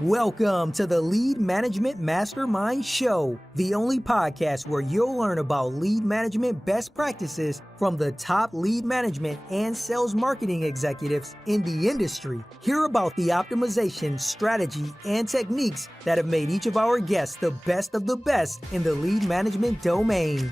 Welcome to the Lead Management Mastermind Show, the only podcast where you'll learn about lead management best practices from the top lead management and sales marketing executives in the industry. Hear about the optimization, strategy, and techniques that have made each of our guests the best of the best in the lead management domain.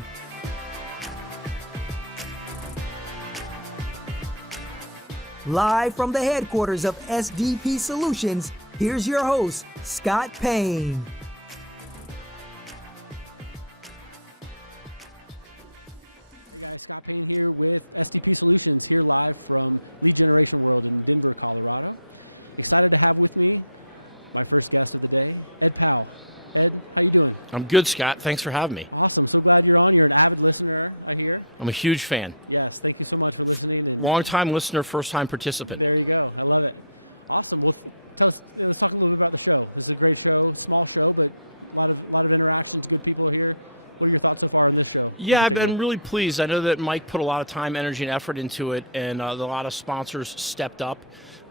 Live from the headquarters of SDP Solutions, here's your host, Scott Payne. I'm good, Scott. Thanks for having me. Awesome. So glad you're on. You're an avid listener, I hear. I'm a huge fan. Yes, thank you so much for listening. Long-time listener, first-time participant. There you go. I love it. Awesome. Well, tell us talk a little about the show. It's a great show. It's a small show, but a lot of interactions with people here. What are your thoughts so far on this show? Yeah, I've been really pleased. I know that Mike put a lot of time, energy, and effort into it, and a lot of sponsors stepped up.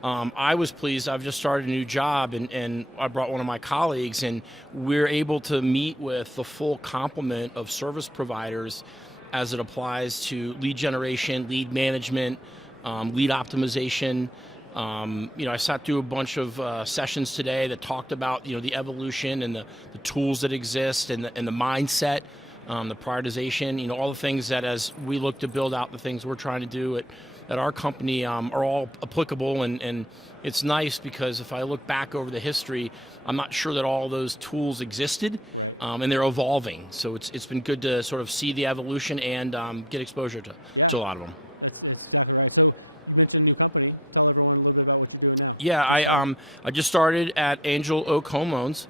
I was pleased. I've just started a new job, and I brought one of my colleagues, and we're able to meet with the full complement of service providers as it applies to lead generation, lead management, lead optimization. I sat through a bunch of sessions today that talked about the evolution and the tools that exist and the mindset, the prioritization, all the things that as we look to build out the things we're trying to do at our company are all applicable, and it's nice because if I look back over the history, I'm not sure that all those tools existed, and they're evolving. So it's been good to sort of see the evolution and get exposure to a lot of them. So, it's a new company. Tell everyone a little bit about what you're doing now. Yeah, I just started at Angel Oak Home Loans.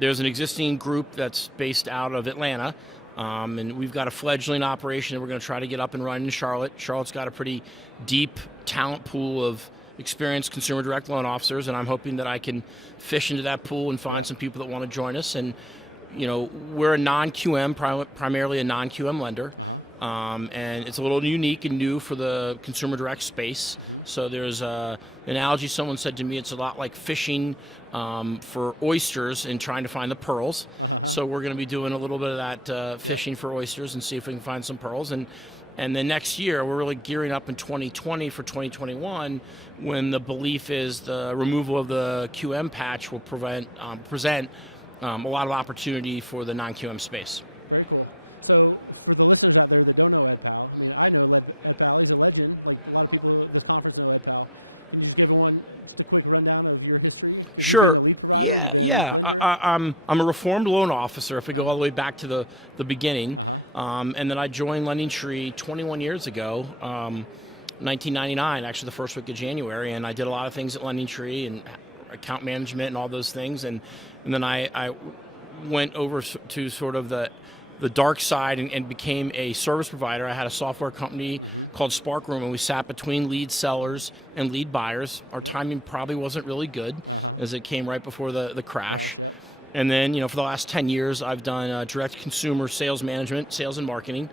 There's an existing group that's based out of Atlanta. And we've got a fledgling operation that we're going to try to get up and running in Charlotte. Charlotte's got a pretty deep talent pool of experienced consumer direct loan officers, and I'm hoping that I can fish into that pool and find some people that want to join us. And, we're a non-QM, primarily a non-QM lender. And it's a little unique and new for the consumer direct space. So there's an analogy someone said to me, it's a lot like fishing for oysters and trying to find the pearls. So we're going to be doing a little bit of that fishing for oysters and see if we can find some pearls. And then next year, we're really gearing up in 2020 for 2021, when the belief is the removal of the QM patch will present a lot of opportunity for the non-QM space. So, for the listeners out there that don't know what Powell, I know what Powell is a legend. A lot of people at this conference know what Powell. Can you just give everyone just a quick rundown of your history? Sure. Yeah. I'm a reformed loan officer if we go all the way back to the beginning. And then I joined Lending Tree 21 years ago, 1999, actually the first week of January. And I did a lot of things at Lending Tree and account management and all those things. And then I went over to sort of the dark side and became a service provider. I had a software company called Sparkroom, and we sat between lead sellers and lead buyers. Our timing probably wasn't really good, as it came right before the crash. And then, for the last 10 years, I've done direct consumer sales management, sales and marketing,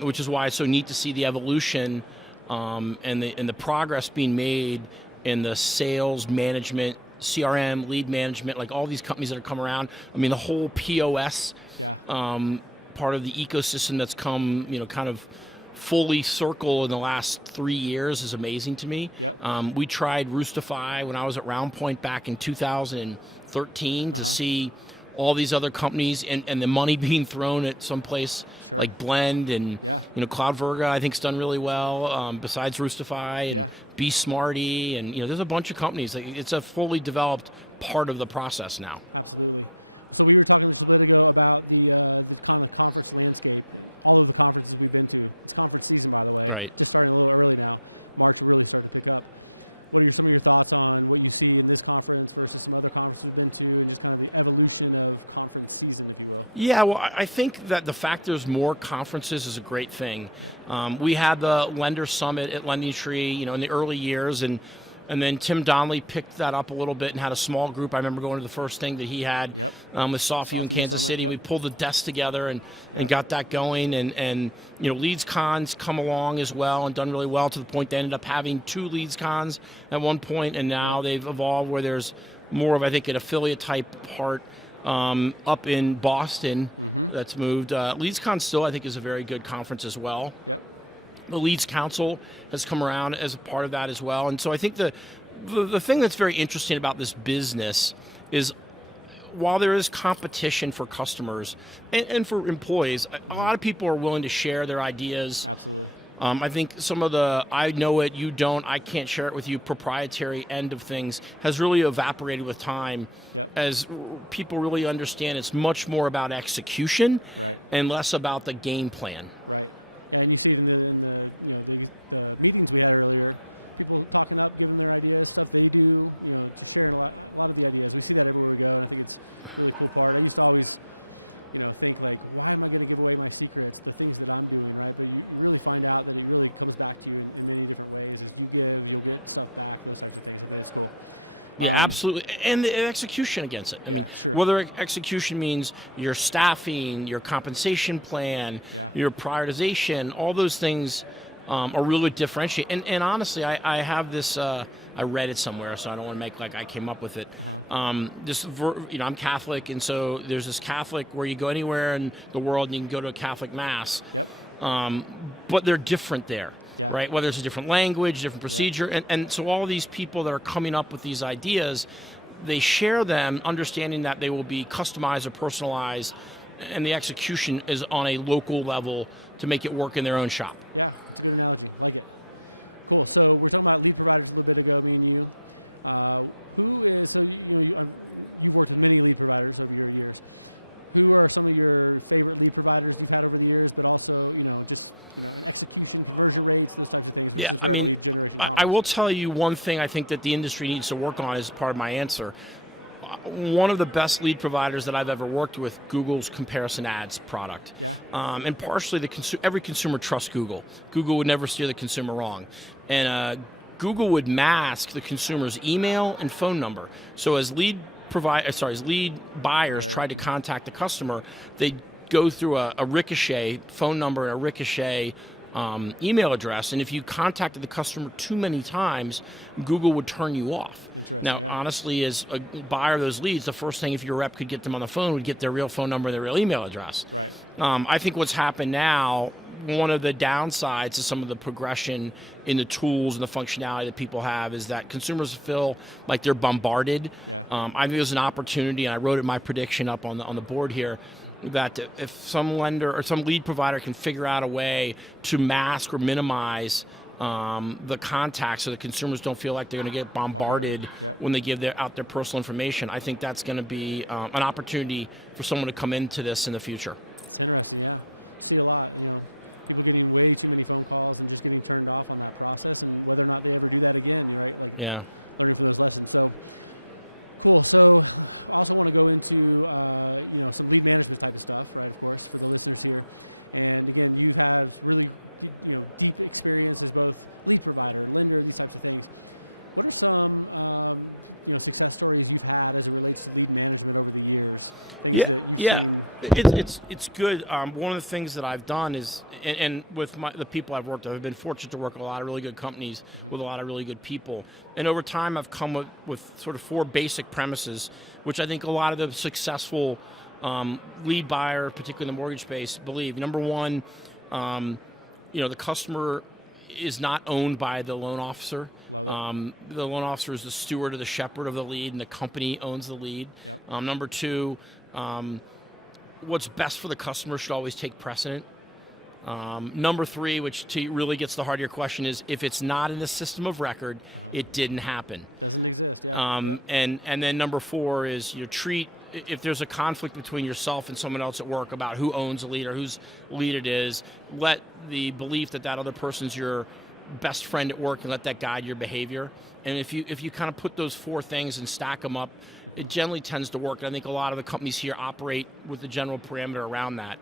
which is why it's so neat to see the evolution and the progress being made in the sales management, CRM, lead management, like all these companies that have come around. I mean, the whole POS part of the ecosystem that's come, kind of fully circle in the last 3 years is amazing to me. We tried Roostify when I was at Round Point back in 2013 to see all these other companies and the money being thrown at some place like Blend and CloudVerga I think's done really well, besides Roostify and Be Smarty, and there's a bunch of companies. It's a fully developed part of the process now. So we were talking just a little bit about the conference we're going to get all of the conferences we've been to. It's conference season, by the way. Right. It's starting a little early, but we're really to pick up. What are some of your thoughts on what you see in this conference versus some of the conferences we've been to, and just kind of the evolution of conference season? Yeah, well, I think that the fact there's more conferences is a great thing. We had the Lender Summit at Lending Tree, in the early years, and then Tim Donnelly picked that up a little bit and had a small group. I remember going to the first thing that he had with Softview in Kansas City. We pulled the desks together and got that going, and Leads Cons come along as well and done really well, to the point they ended up having 2 Leads Cons at one point, and now they've evolved where there's more of, I think, an affiliate type part up in Boston that's moved. LeadsCon still, I think, is a very good conference as well. The Leads Council has come around as a part of that as well. And so I think the thing that's very interesting about this business is, while there is competition for customers and for employees, a lot of people are willing to share their ideas. I think some of the I know it, you don't, I can't share it with you proprietary end of things has really evaporated with time, as people really understand it's much more about execution and less about the game plan. And you see it in the meetings we had earlier. People talk about giving their ideas, stuff that we do, share all the ideas. We see that everywhere. We used to always think, like, if I'm going to give away my secrets, the things that I'm doing, you really find out and it really comes back to you, and then you get the things. Yeah, absolutely. And the execution against it. I mean, whether execution means your staffing, your compensation plan, your prioritization, all those things are really differentiate. And honestly, I have this, I read it somewhere, so I don't want to make like I came up with it. I'm Catholic, and so there's this Catholic where you go anywhere in the world and you can go to a Catholic mass, but they're different there. Right, whether it's a different language, different procedure, and so all these people that are coming up with these ideas, they share them, understanding that they will be customized or personalized, and the execution is on a local level to make it work in their own shop. Cool. So we're talking about lead providers a little bit ago. You've worked with many lead providers over your years. Who are some of your favorite lead providers you've had over the years, but also, just execution, conversion rates, and stuff? Yeah, I mean, I will tell you one thing I think that the industry needs to work on as part of my answer. One of the best lead providers that I've ever worked with, Google's comparison ads product. And partially, every consumer trusts Google. Google would never steer the consumer wrong. And Google would mask the consumer's email and phone number. So as lead buyers tried to contact the customer, they'd go through a ricochet phone number and a ricochet email address, and if you contacted the customer too many times, Google would turn you off. Now, honestly, as a buyer of those leads, the first thing, if your rep could get them on the phone, would get their real phone number and their real email address. I think what's happened now, one of the downsides of some of the progression in the tools and the functionality that people have is that consumers feel like they're bombarded. I think there's an opportunity, and I wrote it my prediction up on the board here, that if some lender or some lead provider can figure out a way to mask or minimize the contacts so the consumers don't feel like they're going to get bombarded when they give out their personal information, I think that's going to be an opportunity for someone to come into this in the future. Yeah. Cool. So I also want to go into some lead management type of stuff. And again, you have really deep experience as well as lead provider, lender, these types of things. What are some success stories you've had as it relates to lead management over the years? Yeah. It's good. One of the things that I've done is, and with the people I've worked with, I've been fortunate to work with a lot of really good companies with a lot of really good people. And over time, I've come with sort of 4 basic premises, which I think a lot of the successful lead buyer, particularly in the mortgage space, believe. Number one, the customer is not owned by the loan officer. The loan officer is the steward or the shepherd of the lead, and the company owns the lead. Number two, what's best for the customer should always take precedent. Number 3, which really gets the heart of your question, is if it's not in the system of record, it didn't happen. And then number 4 is if there's a conflict between yourself and someone else at work about who owns the lead or whose lead it is, let the belief that other person's your best friend at work and let that guide your behavior. And if you kind of put those 4 things and stack them up, it generally tends to work. And I think a lot of the companies here operate with the general parameter around that.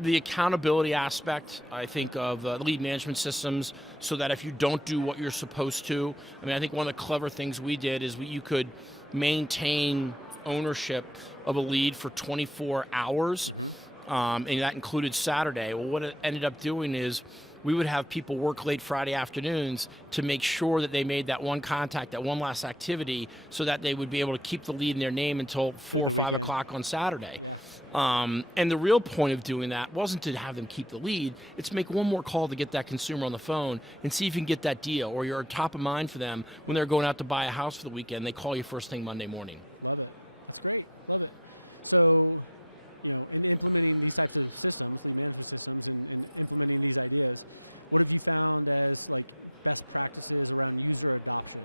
The accountability aspect, I think, of lead management systems, so that if you don't do what you're supposed to, I think one of the clever things we did is you could maintain ownership of a lead for 24 hours, and that included Saturday. Well, what it ended up doing is we would have people work late Friday afternoons to make sure that they made that one contact, that one last activity, so that they would be able to keep the lead in their name until 4 or 5 o'clock on Saturday. And the real point of doing that wasn't to have them keep the lead, it's to make one more call to get that consumer on the phone and see if you can get that deal, or you're top of mind for them when they're going out to buy a house for the weekend. They call you first thing Monday morning. So, in implementing these types of systems and management systems and implementing these ideas, what have you found as like best practices around user adoption?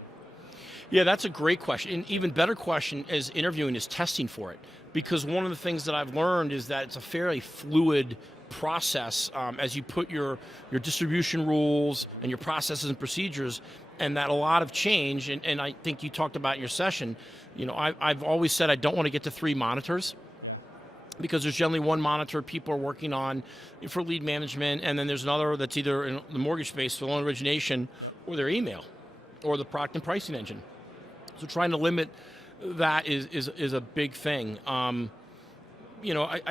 Yeah, that's a great question. An even better question is interviewing is testing for it. Because one of the things that I've learned is that it's a fairly fluid process as you put your distribution rules and your processes and procedures, and that a lot of change, and I think you talked about in your session, I've always said I don't want to get to 3 monitors, because there's generally one monitor people are working on for lead management, and then there's another that's either in the mortgage space for loan origination, or their email, or the product and pricing engine. So trying to limit that is a big thing. I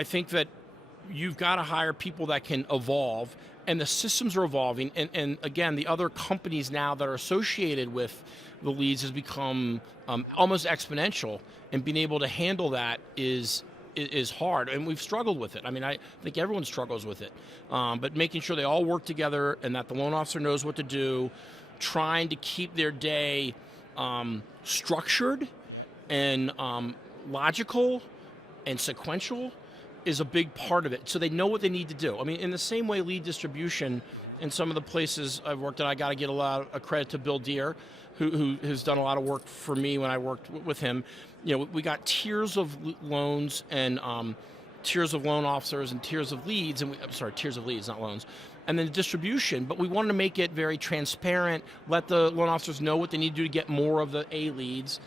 think that you've got to hire people that can evolve, and the systems are evolving. And again, the other companies now that are associated with the leads has become almost exponential, and being able to handle that is hard, and we've struggled with it. I mean, I think everyone struggles with it, but making sure they all work together and that the loan officer knows what to do, trying to keep their day structured and logical and sequential is a big part of it. So they know what they need to do. I mean, in the same way lead distribution in some of the places I've worked at, I got to get a lot of credit to Bill Deere, who has done a lot of work for me when I worked with him. We got tiers of loans and tiers of loan officers and tiers of leads, tiers of leads, not loans, and then distribution, but we wanted to make it very transparent, let the loan officers know what they need to do to get more of the A leads,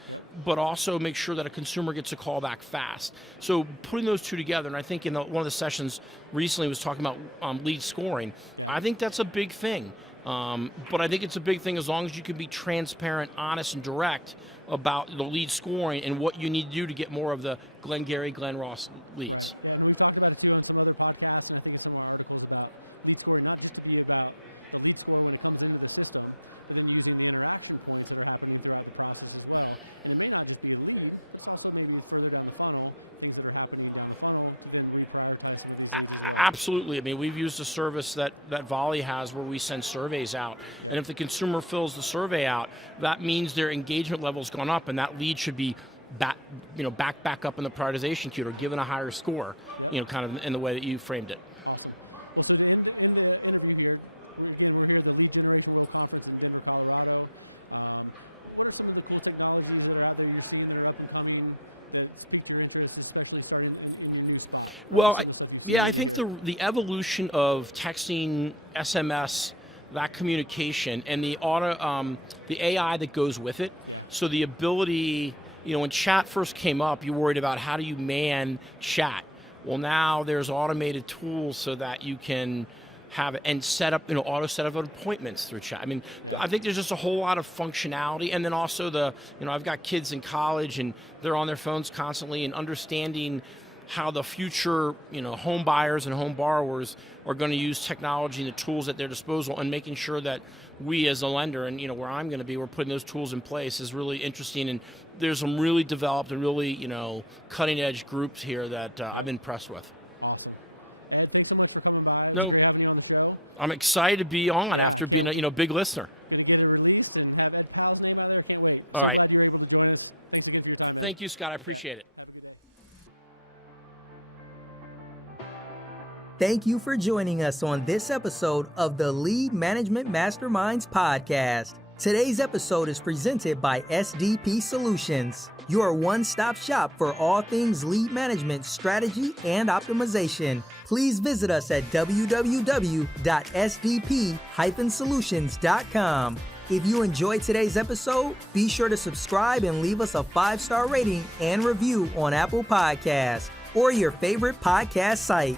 but also make sure that a consumer gets a call back fast. So putting those two together, and I think in one of the sessions recently was talking about lead scoring. I think that's a big thing, but I think it's a big thing as long as you can be transparent, honest, and direct about the lead scoring and what you need to do to get more of the Glenn Gary, Glenn Ross leads. We talked about this on some other podcasts, and I think some of lead scoring not just being about the lead scoring that comes into the system, and then using the interaction tools that happen throughout the process. It might not just be leads, it's also maybe further down the funnel, things that are happening on the show, even to be Absolutely. I mean, we've used a service that Volley has where we send surveys out. And if the consumer fills the survey out, that means their engagement level's gone up, and that lead should be back up in the prioritization queue or given a higher score, kind of in the way that you framed it. So in the interview here, we're here at the Lead Generation World Conference in Denver, Colorado. What are some of the cool technologies that are out there you're seeing that are up and coming that speak to your interest, especially starting in your new spot? Well, I think the evolution of texting, SMS, that communication, and the AI that goes with it. So the ability, when chat first came up, you worried about how do you man chat. Well, now there's automated tools so that you can have it and set up, auto set up appointments through chat. I mean, I think there's just a whole lot of functionality, and then also I've got kids in college and they're on their phones constantly, and understanding how the future, home buyers and home borrowers are going to use technology and the tools at their disposal, and making sure that we as a lender and, where I'm going to be, we're putting those tools in place is really interesting. And there's some really developed and really, cutting edge groups here that I've been impressed with. Thanks so much for coming by. No, I'm excited to be on after being a big listener. Going to get it released and have that Kyle's name on there. Can't wait. All right. Glad you were able to join us. Thanks again for your time. Thank you, Scott. I appreciate it. Thank you for joining us on this episode of the Lead Management Masterminds podcast. Today's episode is presented by SDP Solutions, your one-stop shop for all things lead management, strategy, and optimization. Please visit us at www.sdp-solutions.com. If you enjoyed today's episode, be sure to subscribe and leave us a 5-star rating and review on Apple Podcasts or your favorite podcast site.